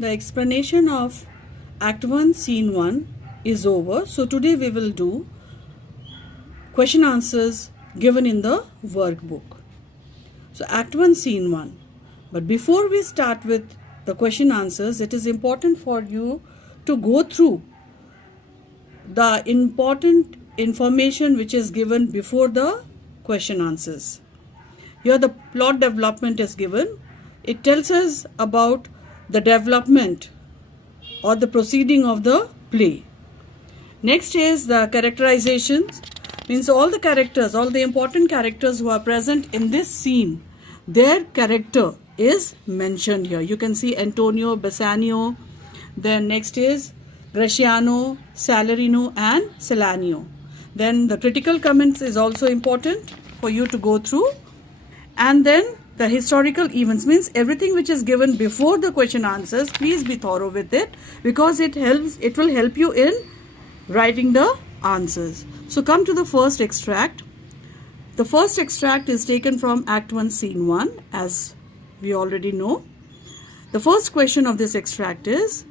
The explanation of Act 1, Scene 1 is over. So today we will do question answers given in the workbook. So Act 1, Scene 1. But before we start with the question answers, it is important for you to go through the important information which is given before the question answers. Here the plot development is given. It tells us about the development or the proceeding of the play. Next is the characterizations, means all the characters, all the important characters who are present in this scene, their character is mentioned here. You can see Antonio, Bassanio, then next is Graciano, Salarino and Celanio. Then the critical comments is also important for you to go through. And then the historical events, means everything which is given before the question answers, please be thorough with it because it will help you in writing the answers. So come to the first extract. The first extract is taken from Act 1, Scene 1, as we already know. The first question of this extract is,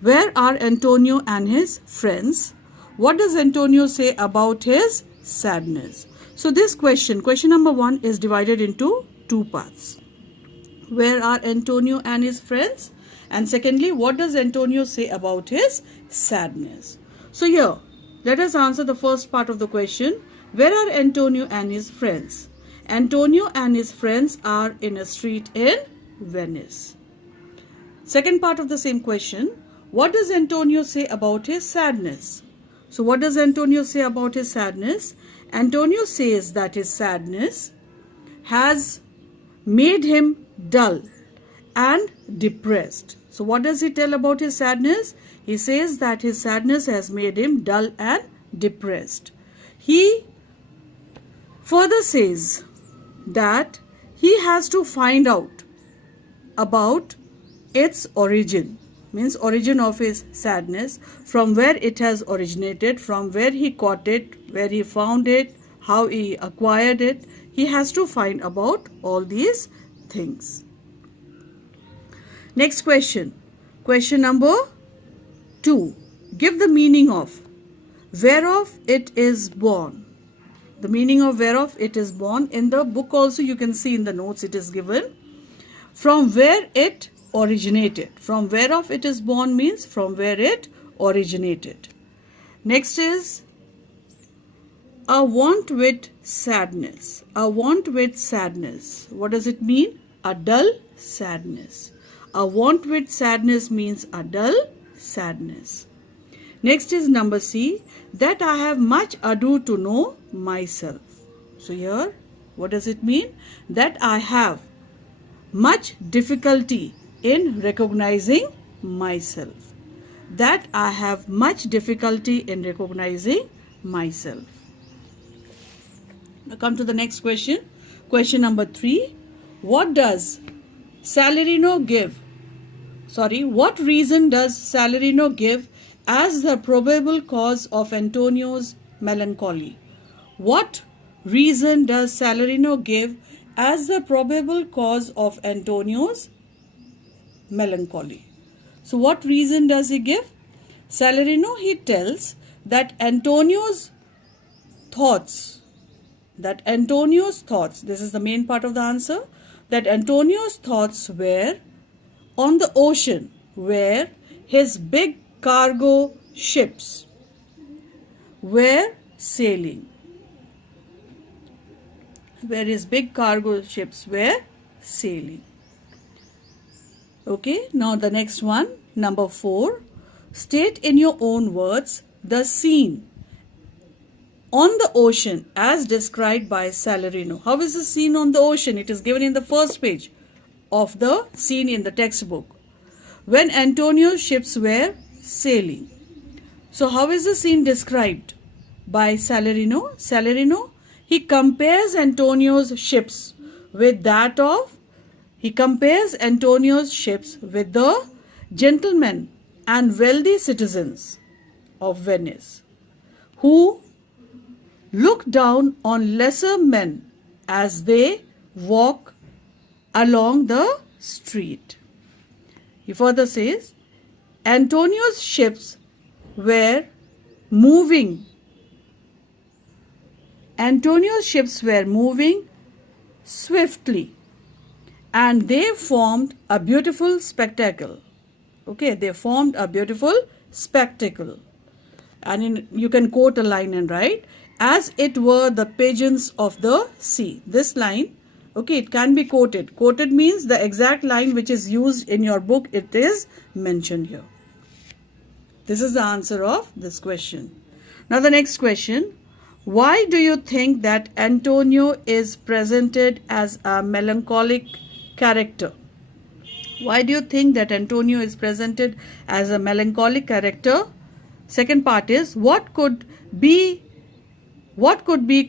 where are Antonio and his friends? What does Antonio say about his sadness? So this question number 1 is divided into two parts. Where are Antonio and his friends? And secondly, what does Antonio say about his sadness? So here, let us answer the first part of the question. Where are Antonio and his friends? Antonio and his friends are in a street in Venice. Second part of the same question. What does Antonio say about his sadness? So what does Antonio say about his sadness? Antonio says that his sadness has made him dull and depressed. So what does he tell about his sadness? He says that his sadness has made him dull and depressed. He further says that he has to find out about its origin, means origin of his sadness, from where it has originated, from where he caught it, where he found it, how he acquired it. He has to find about all these things. Next question. Question number 2. Give the meaning of whereof it is born. The meaning of whereof it is born. In the book also you can see in the notes it is given. From where it originated. From whereof it is born means from where it originated. Next is a want with sadness. A want with sadness. What does it mean? A dull sadness. A want with sadness means a dull sadness. Next is number C. That I have much ado to know myself. So here, what does it mean? That I have much difficulty in recognizing myself. That I have much difficulty in recognizing myself. Now come to the next question. Question number 3. What does Salarino give? What reason does Salarino give as the probable cause of Antonio's melancholy? What reason does Salarino give as the probable cause of Antonio's melancholy? So what reason does he give? Salarino, he tells that Antonio's thoughts, this is the main part of the answer, that Antonio's thoughts were on the ocean where his big cargo ships were sailing. Where his big cargo ships were sailing. Okay, now the next one, number 4. State in your own words the scene on the ocean as described by Salarino. How is the scene on the ocean? It is given in the first page of the scene in the textbook. When Antonio's ships were sailing. So how is the scene described by Salarino? Salarino, he compares Antonio's ships with the gentlemen and wealthy citizens of Venice who look down on lesser men as they walk along the street. He further says, Antonio's ships were moving. Antonio's ships were moving swiftly, and they formed a beautiful spectacle. Okay, they formed a beautiful spectacle. And you can quote a line and write, as it were the pigeons of the sea. This line, okay, it can be quoted. Quoted means the exact line which is used in your book, it is mentioned here. This is the answer of this question. Now the next question. Why do you think that Antonio is presented as a melancholic character? Why do you think that Antonio is presented as a melancholic character? Second part is, what could be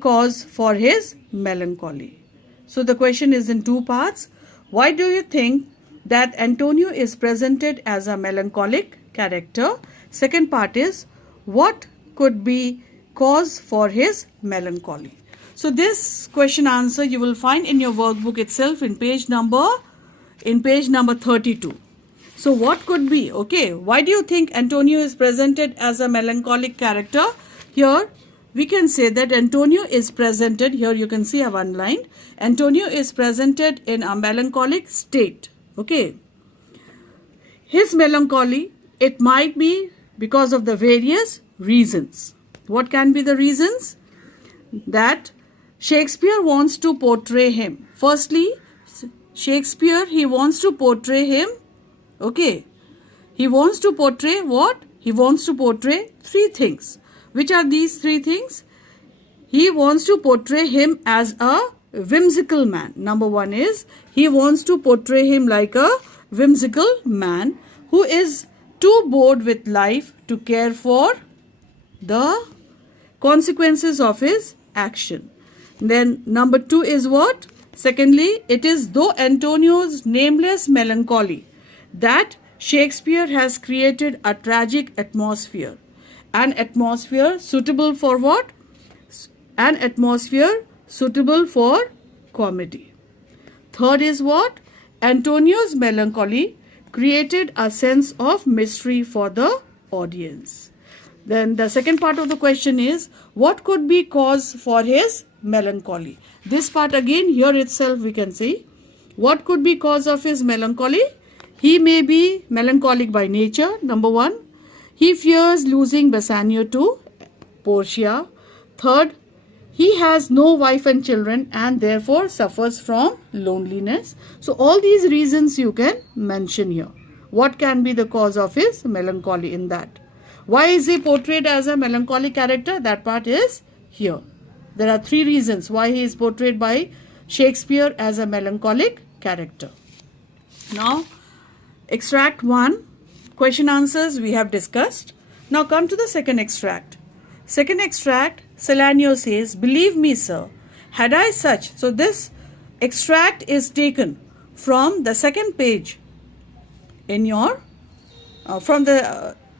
cause for his melancholy? So the question is in two parts. Why do you think that Antonio is presented as a melancholic character? Second part is, what could be cause for his melancholy? So this question answer you will find in your workbook itself in page number 32. So what could be, okay, why do you think Antonio is presented as a melancholic character? Here we can say that Antonio is presented, here you can see I have one line, Antonio is presented in a melancholic state. Okay, his melancholy, it might be because of the various reasons. What can be the reasons? That Shakespeare wants to portray him. Firstly, Shakespeare, he wants to portray him. Okay. He wants to portray what? He wants to portray three things. Which are these three things? He wants to portray him as a whimsical man. Number one is, he wants to portray him like a whimsical man who is too bored with life to care for the consequences of his action. Then number two is what? Secondly, it is though Antonio's nameless melancholy that Shakespeare has created a tragic atmosphere. An atmosphere suitable for what? An atmosphere suitable for comedy. Third is what? Antonio's melancholy created a sense of mystery for the audience. Then the second part of the question is, what could be cause for his melancholy? This part again, here itself we can see, what could be cause of his melancholy? He may be melancholic by nature, number one. He fears losing Bassanio to Portia. Third, he has no wife and children and therefore suffers from loneliness. So all these reasons you can mention here. What can be the cause of his melancholy in that? Why is he portrayed as a melancholic character? That part is here. There are three reasons why he is portrayed by Shakespeare as a melancholic character. Now, extract 1, question answers we have discussed. Now come to the second extract. Second extract, Salanio says, believe me, sir, had I such. So this extract is taken from the second page in your,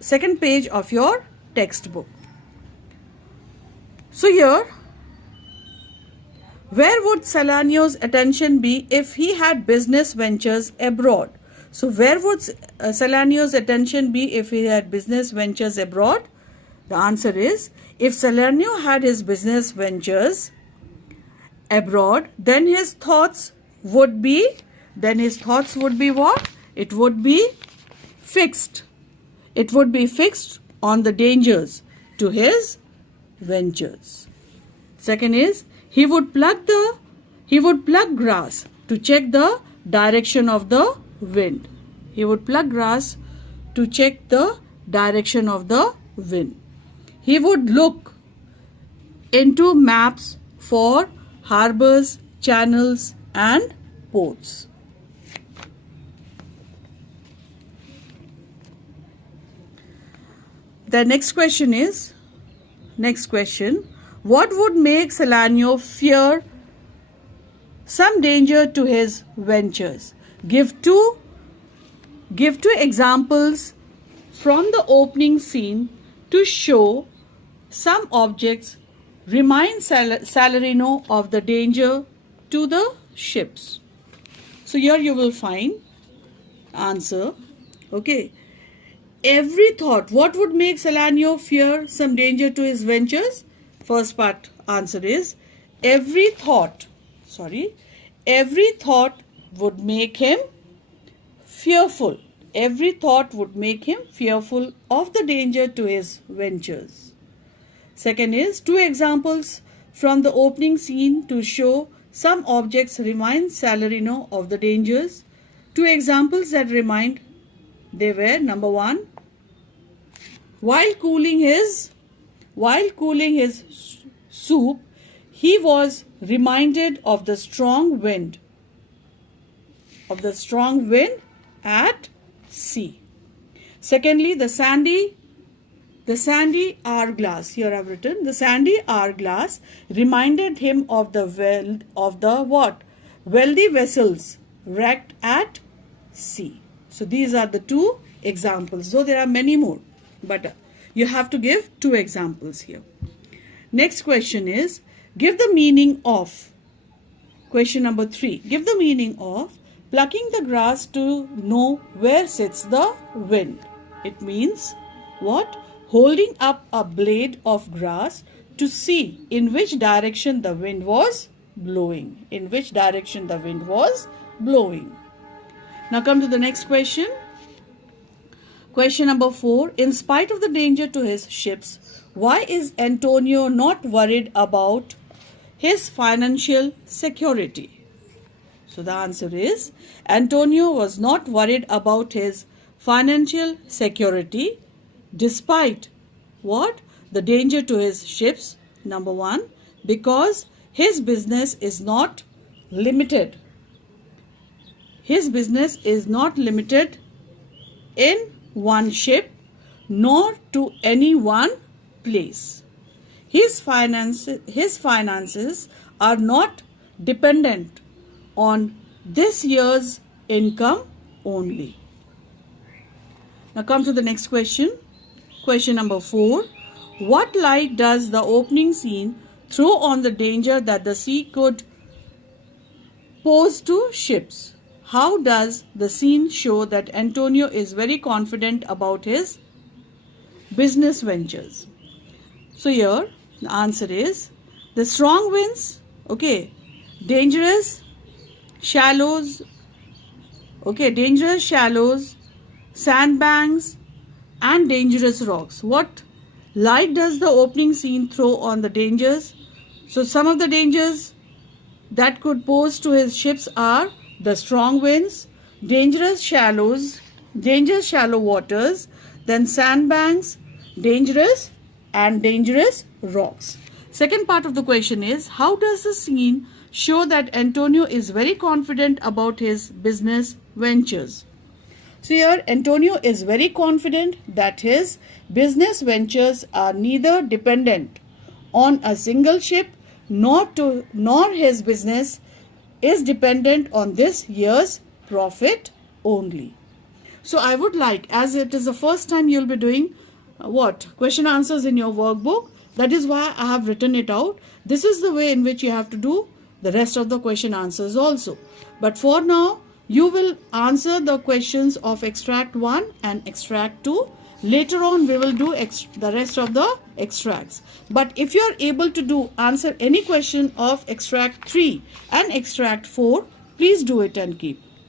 second page of your textbook. So here, where would Salanio's attention be if he had business ventures abroad? So where would Salanio's attention be if he had business ventures abroad? The answer is, if Salanio had his business ventures abroad, then his thoughts would be what? It would be fixed. It would be fixed on the dangers to his ventures. Second is, he would pluck grass to check the direction of the wind. He would pluck grass to check the direction of the wind. He would look into maps for harbors, channels and ports. The next question, what would make Salanio fear some danger to his ventures? Give two examples from the opening scene to show some objects remind Salarino of the danger to the ships. So here you will find answer. Okay. Every thought. What would make Salanio fear some danger to his ventures? First part answer is every thought. Every thought would make him fearful. Every thought would make him fearful of the danger to his ventures. Second is two examples from the opening scene to show some objects remind Salarino of the dangers. Two examples that remind, they were number one, while cooling his soup, he was reminded of the strong wind at sea. Secondly, the sandy hourglass. Here I have written the sandy hourglass reminded him of the wealthy vessels wrecked at sea. So these are the two examples. So there are many more, but you have to give two examples here. Next question is, give the meaning of, question number 3, give the meaning of plucking the grass to know where sits the wind. It means what? Holding up a blade of grass to see in which direction the wind was blowing. In which direction the wind was blowing. Now come to the next question. Question number 4. In spite of the danger to his ships, why is Antonio not worried about his financial security? So the answer is Antonio was not worried about his financial security despite what? The danger to his ships. Number 1, because his business is not limited. His business is not limited in one ship nor to any one place. His finances are not dependent on this year's income only. Now come to the next question. Question number 4. What light does the opening scene throw on the danger that the sea could pose to ships? How does the scene show that Antonio is very confident about his business ventures? So here the answer is the strong winds, okay, dangerous shallows, sandbanks and dangerous rocks. What light does the opening scene throw on the dangers? So some of the dangers that could pose to his ships are the strong winds, dangerous shallow waters, then sandbanks, dangerous rocks. Second part of the question is, how does the scene show that Antonio is very confident about his business ventures? So here Antonio is very confident that his business ventures are neither dependent on a single ship nor his business is dependent on this year's profit only. So I would like, as it is the first time you'll be doing question answers in your workbook, that is why I have written it out. This is the way in which you have to do the rest of the question answers also. But for now, you will answer the questions of extract 1 and extract 2. Later on, we will do the rest of the extracts. But if you are able to answer any question of extract 3 and extract 4, please do it and keep.